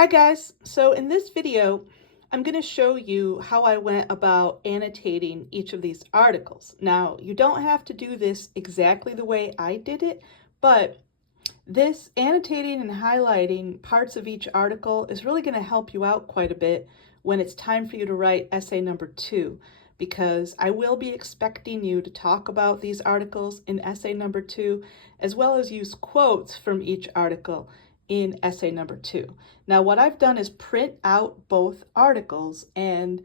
Hi guys, so in this video, I'm going to show you how I went about annotating each of these articles. Now, you don't have to do this exactly the way I did it, but this annotating and highlighting parts of each article is really going to help you out quite a bit when it's time for you to write essay number 2, because I will be expecting you to talk about these articles in essay number 2, as well as use quotes from each article in essay number 2. Now, what I've done is print out both articles, and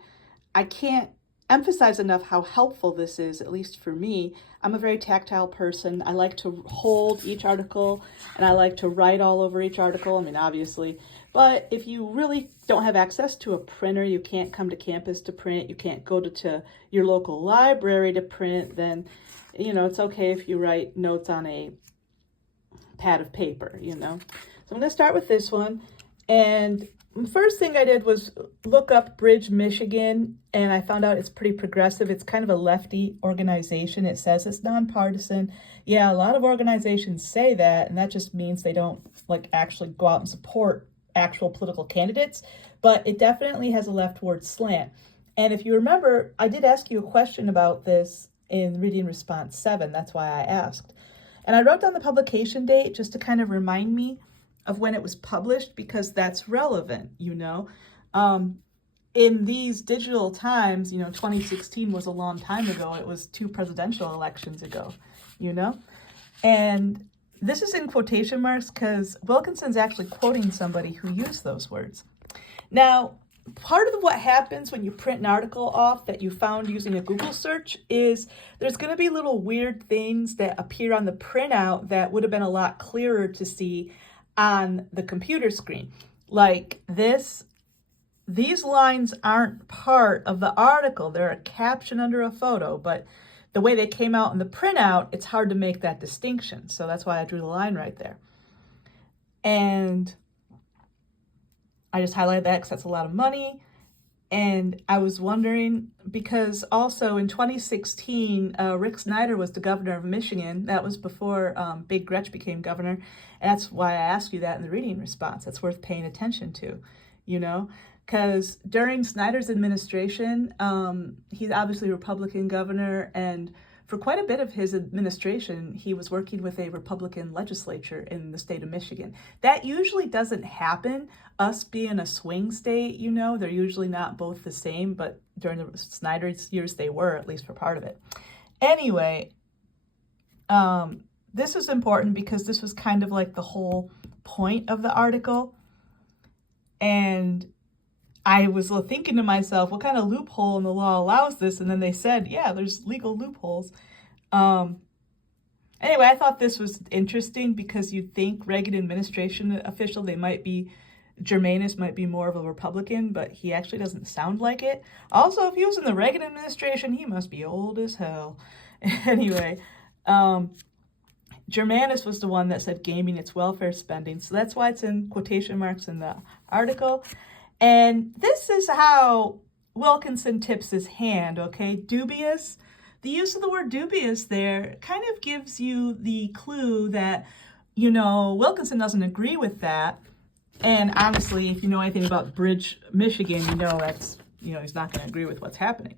I can't emphasize enough how helpful this is, at least for me. I'm a very tactile person. I like to hold each article, and I like to write all over each article. I mean, obviously, but if you really don't have access to a printer, you can't come to campus to print, you can't go to your local library to print, then, it's okay if you write notes on a pad of paper, So I'm going to start with this one. And the first thing I did was look up Bridge, Michigan, and I found out it's pretty progressive. It's kind of a lefty organization. It says it's nonpartisan. Yeah, a lot of organizations say that, and that just means they don't actually go out and support actual political candidates, but it definitely has a leftward slant. And if you remember, I did ask you a question about this in reading response 7. That's why I asked. And I wrote down the publication date just to kind of remind me of when it was published, because that's relevant, In these digital times, 2016 was a long time ago. It was 2 presidential elections ago, And this is in quotation marks because Wilkinson's actually quoting somebody who used those words. Now, part of what happens when you print an article off that you found using a Google search is there's going to be little weird things that appear on the printout that would have been a lot clearer to see on the computer screen. Like this, these lines aren't part of the article. They're a caption under a photo, but the way they came out in the printout, it's hard to make that distinction. So that's why I drew the line right there. And I just highlighted that because that's a lot of money. And I was wondering, because also in 2016, Rick Snyder was the governor of Michigan. That was before Big Gretch became governor. And that's why I asked you that in the reading response. That's worth paying attention to, because during Snyder's administration, he's obviously a Republican governor, and for quite a bit of his administration, he was working with a Republican legislature in the state of Michigan. That usually doesn't happen. Us being a swing state, they're usually not both the same, but during the Snyder's years, they were, at least for part of it. Anyway, this is important because this was kind of like the whole point of the article. And I was thinking to myself, what kind of loophole in the law allows this? And then they said, yeah, there's legal loopholes. Anyway, I thought this was interesting because you'd think Reagan administration official, Germanus might be more of a Republican, but he actually doesn't sound like it. Also, if he was in the Reagan administration, he must be old as hell. Anyway, Germanus was the one that said gaming its welfare spending. So that's why it's in quotation marks in the article. And this is how Wilkinson tips his hand, okay? Dubious. The use of the word dubious there kind of gives you the clue that, Wilkinson doesn't agree with that. And honestly, if you know anything about Bridge, Michigan, that's, he's not going to agree with what's happening.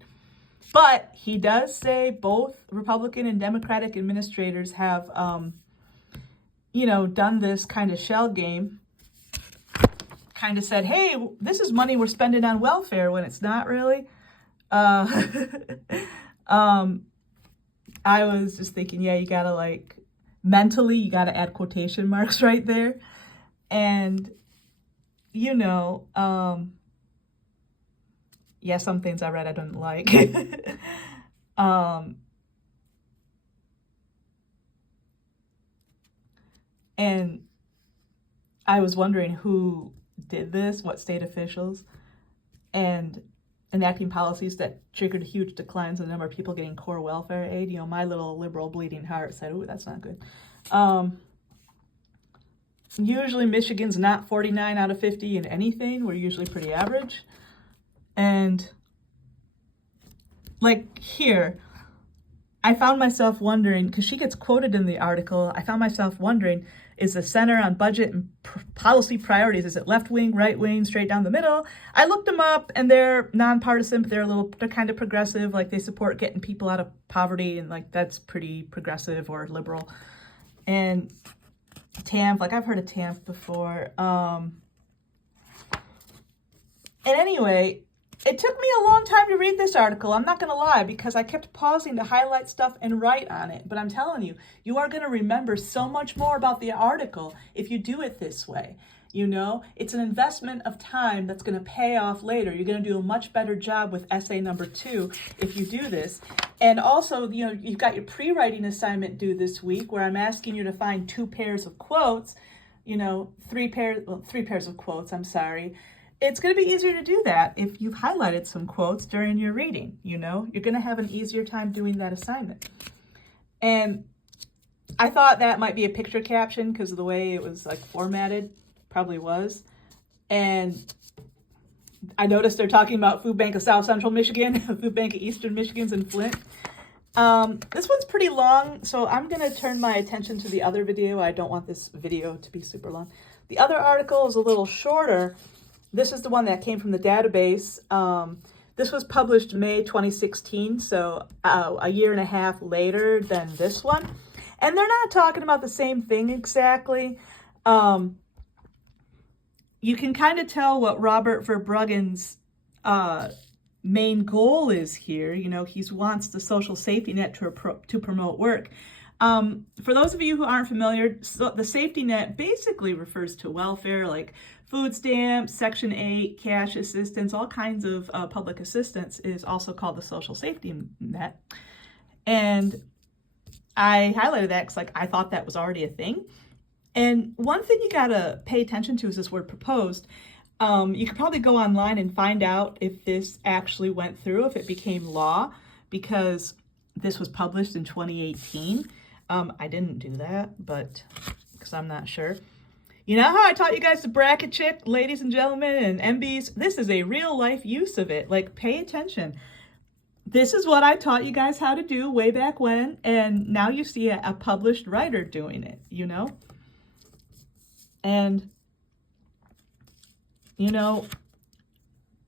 But he does say both Republican and Democratic administrators have, done this kind of shell game. Kind of said, hey, this is money we're spending on welfare, when it's not really. I was just thinking, yeah, you gotta mentally, you gotta add quotation marks right there. And, yeah, some things I read I didn't like. And I was wondering who did this, what state officials, and enacting policies that triggered huge declines in the number of people getting core welfare aid. My little liberal bleeding heart said, oh, that's not good. Usually Michigan's not 49 out of 50 in anything. We're usually pretty average. And here, I found myself wondering, because she gets quoted in the article, I found myself wondering, is the center on budget and policy priorities? Is it left wing, right wing, straight down the middle? I looked them up, and they're nonpartisan, but they're kind of progressive. Like, they support getting people out of poverty, and like that's pretty progressive or liberal. And TAMF, like I've heard of TAMF before. And anyway, it took me a long time to read this article. I'm not going to lie, because I kept pausing to highlight stuff and write on it. But I'm telling you, you are going to remember so much more about the article if you do it this way. You know, it's an investment of time that's going to pay off later. You're going to do a much better job with essay number 2 if you do this. And also, you know, you've got your pre-writing assignment due this week, where I'm asking you to find 2 pairs of quotes, you know, 3 pairs of quotes, I'm sorry. It's going to be easier to do that if you've highlighted some quotes during your reading. You know, you're going to have an easier time doing that assignment. And I thought that might be a picture caption because of the way it was like formatted. Probably was. And I noticed they're talking about Food Bank of South Central Michigan, Food Bank of Eastern Michigan's in Flint. This one's pretty long, so I'm going to turn my attention to the other video. I don't want this video to be super long. The other article is a little shorter. This is the one that came from the database. This was published May 2016, so a year and a half later than this one. And they're not talking about the same thing exactly. You can kind of tell what Robert Verbruggen's main goal is here. You know, he wants the social safety net to promote work. For those of you who aren't familiar, the safety net basically refers to welfare, like food stamps, Section 8, cash assistance, all kinds of public assistance is also called the social safety net. And I highlighted that because, like, I thought that was already a thing. And one thing you gotta pay attention to is this word proposed. You could probably go online and find out if this actually went through, if it became law, because this was published in 2018. I didn't do that, but because I'm not sure. You know how I taught you guys to bracket check, ladies and gentlemen, and MBs? This is a real life use of it. Like, pay attention. This is what I taught you guys how to do way back when, and now you see a published writer doing it, you know? And, you know,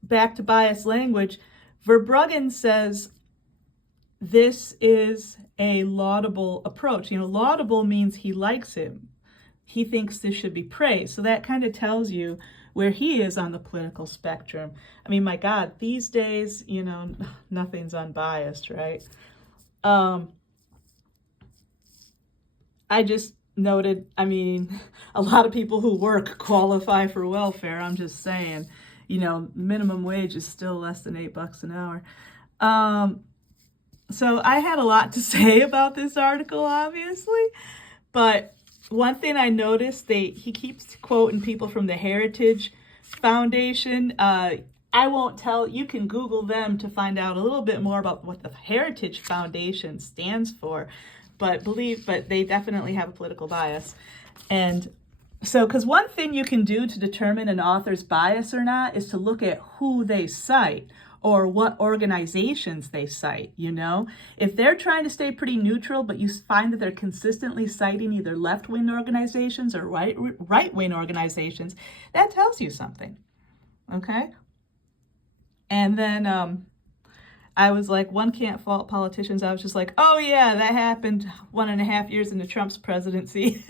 back to biased language, Verbruggen says this is a laudable approach. You know, laudable means he likes him. He thinks this should be praised. So that kind of tells you where he is on the political spectrum. I mean, my God, these days, you know, nothing's unbiased, right? I just noted, I mean, a lot of people who work qualify for welfare. I'm just saying, you know, minimum wage is still less than $8 an hour. So I had a lot to say about this article, obviously, but one thing I noticed, he keeps quoting people from the Heritage Foundation. I won't tell, you can Google them to find out a little bit more about what the Heritage Foundation stands for. But they definitely have a political bias. And so, because one thing you can do to determine an author's bias or not is to look at who they cite or what organizations they cite, you know? If they're trying to stay pretty neutral, but you find that they're consistently citing either left-wing organizations or right-wing organizations, that tells you something, okay? And then, I was like, one can't fault politicians. I was just like, oh yeah, that happened 1.5 years into Trump's presidency.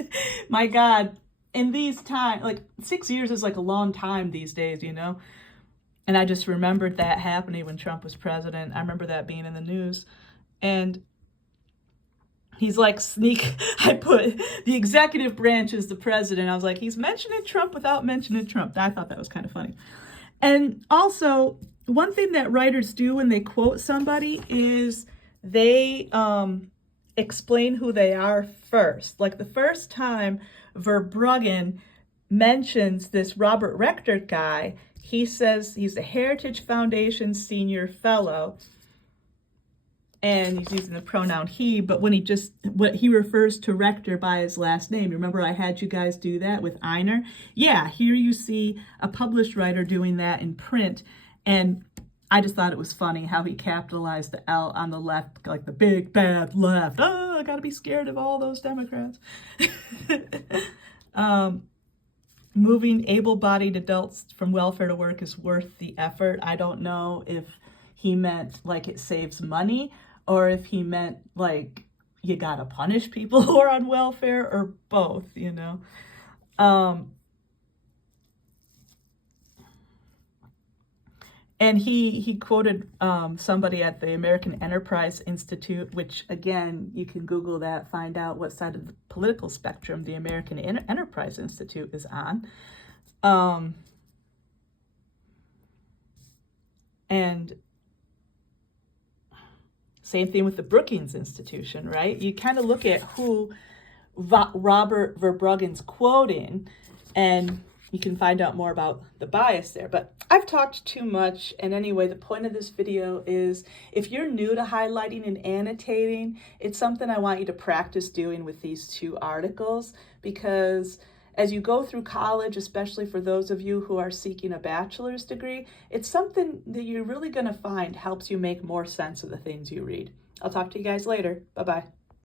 My God, in these times, like 6 years is like a long time these days, you know? And I just remembered that happening when Trump was president. I remember that being in the news. And he's like I put the executive branch is the president. I was like, he's mentioning Trump without mentioning Trump. I thought that was kind of funny. And also, one thing that writers do when they quote somebody is they explain who they are first. Like the first time Verbruggen mentions this Robert Rector guy, he says he's a Heritage Foundation Senior Fellow. And he's using the pronoun he, but when he refers to Rector by his last name. Remember I had you guys do that with Einer? Yeah, here you see a published writer doing that in print. And I just thought it was funny how he capitalized the L on the left, like the big bad left. Oh, I gotta be scared of all those Democrats. Moving able-bodied adults from welfare to work is worth the effort. I don't know if he meant like it saves money, or if he meant like you gotta punish people who are on welfare, or both, you know. And he quoted somebody at the American Enterprise Institute, which again, you can Google that, find out what side of the political spectrum the American Enterprise Institute is on. And same thing with the Brookings Institution, right? You kind of look at who Robert Verbruggen's quoting, and you can find out more about the bias there. But I've talked too much, and anyway, the point of this video is if you're new to highlighting and annotating, it's something I want you to practice doing with these two articles, because as you go through college, especially for those of you who are seeking a bachelor's degree, it's something that you're really going to find helps you make more sense of the things you read. I'll talk to you guys later. Bye-bye.